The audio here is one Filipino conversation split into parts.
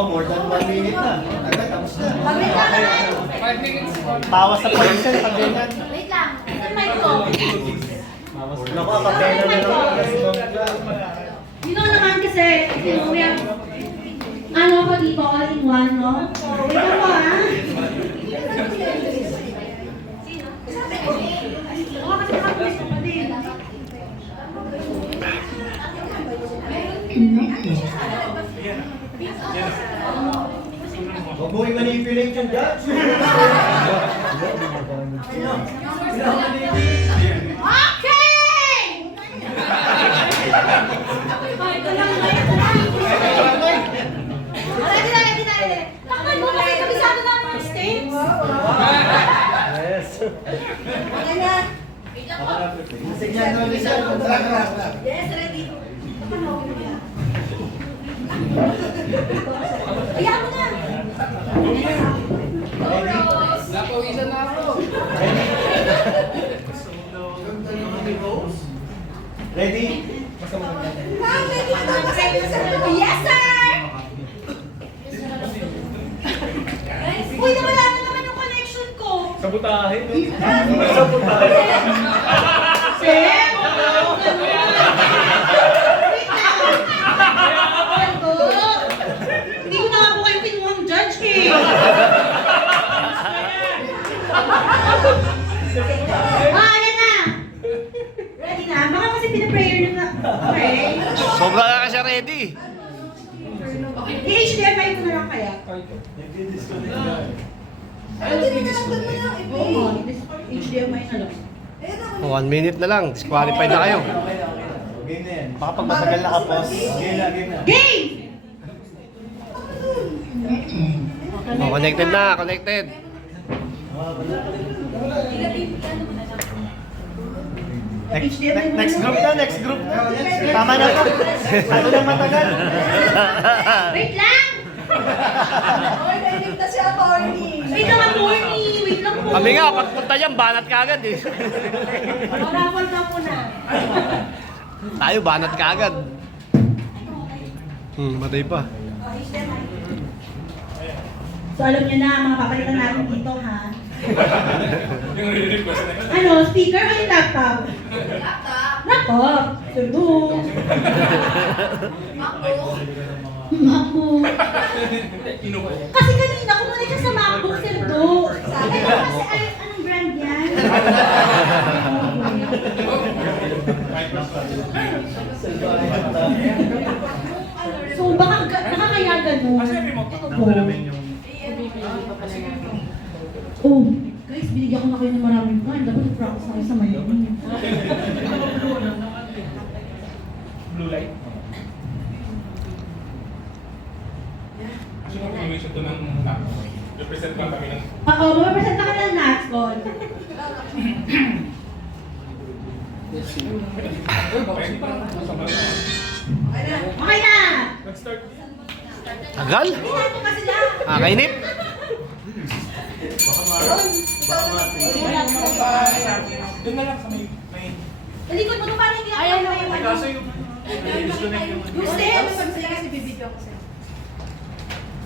iba more than 1 minute na. Agad, tapos na. Wait lang naman. 5 minutes. Tawa sa polisan pag ganyan. Wait lang. Saan mic ko? Naku, kapela na naman. You know naman kasi, you know, we have, ano ako dito, all in one, no? Wait ako, ha? Oo, kasi nakapulis ko pa din. Huwag mo i-manipulate yung judge. Okay! Ready. Takpan mo kasi kabisado na mga states. Yes. Okay na. Signal na ulit siya. Yes, ready. Ayan mo na. Napawisan na ako. Ready? Yes, sir! Uy, nawala na naman yung connection ko. Sabutahe. Sir? Hindi ko na nga po kayo kinuhang judge eh. Ayan na. Ready na? Baka kasi pinaprayer nyo na. Okay. Sobra ka siya ready. I-HDMI ko na lang kaya. Oo, HDMI na lang. 1 minute na lang. Disqualified na kayo. Game na yan. Baka pag matagal nakapos. Game na. Game! Oh, connected na, connected. Next group na, next group na. Tama na to. Ano lang matagal? Wait lang! Wait lang, attorney! Wait lang po! Kami nga, pagpunta dyan, banat ka agad eh. Marapal na muna. Tayo, banat ka agad. Matay pa. So alam niyo na, mga papalitan natin dito ha. Yung re-request na yun. Ano, speaker o yung laptop? Laptop! Sundo! MacBook! Inubo. Kasi kanina kumunik ka sa MacBook, Sundo! Ano kasi, anong brand yan? So baka kaya ganun. Ito po. Oh, guys, binigyan ko na kayo ng maraming fun. Dapat nag-practice na kayo sa Miami. Blue light. Sino confirmation to ng represent lang kami ng... Oo, mapapresent ka ng Naxcon. Okay na! Nag-start. Tagal? Ito ka sila. Kainit? Doon na lang sa may... Talikod mo paano hindi ako may Kaso yung... disconnect yung... Yung steps.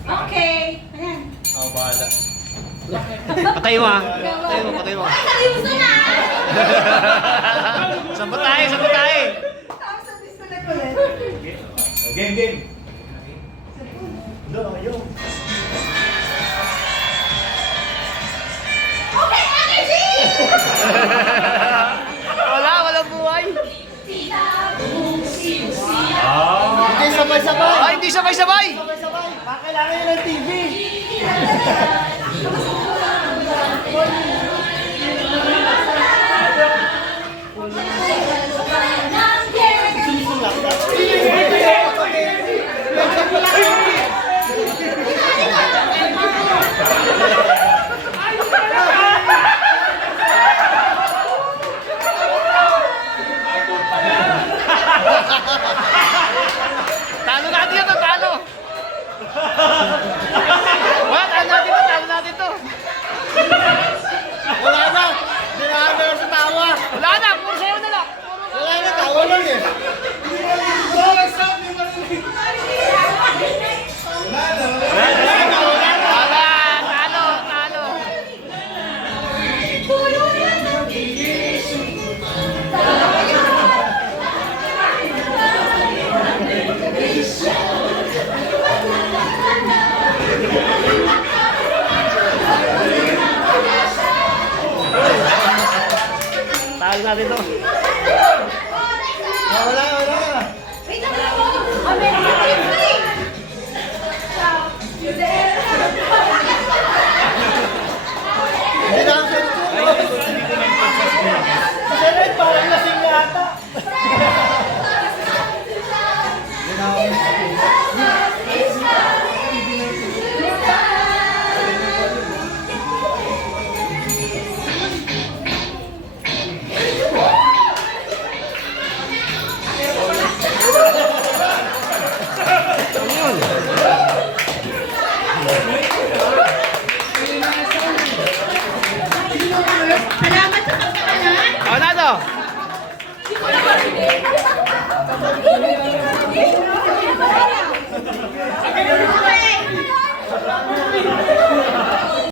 Okay. Ayan. Ako bahala. Patay mo ha. Patay mo. Ay, sabi mo na! Sabot tayo. Game. Ayaw. Okay, energy! Walang buhay. Hindi sabay-sabay. Ay, hindi sabay-sabay. Kailangan nyo ng TV. Talo natin ito, talo. What? Talo natin to. Wala na. Dinahan na sa tawa. Wala na, puro sayo na lang. Wala na, tawa lang eh. Wala na. natin to. Wala. Wait lang ako. Oh, meron ka pa yung free. Hindi na ako si Red, parang lasing yata. Salamat sa pagkakanan. O, na to. Hindi ko na marinig.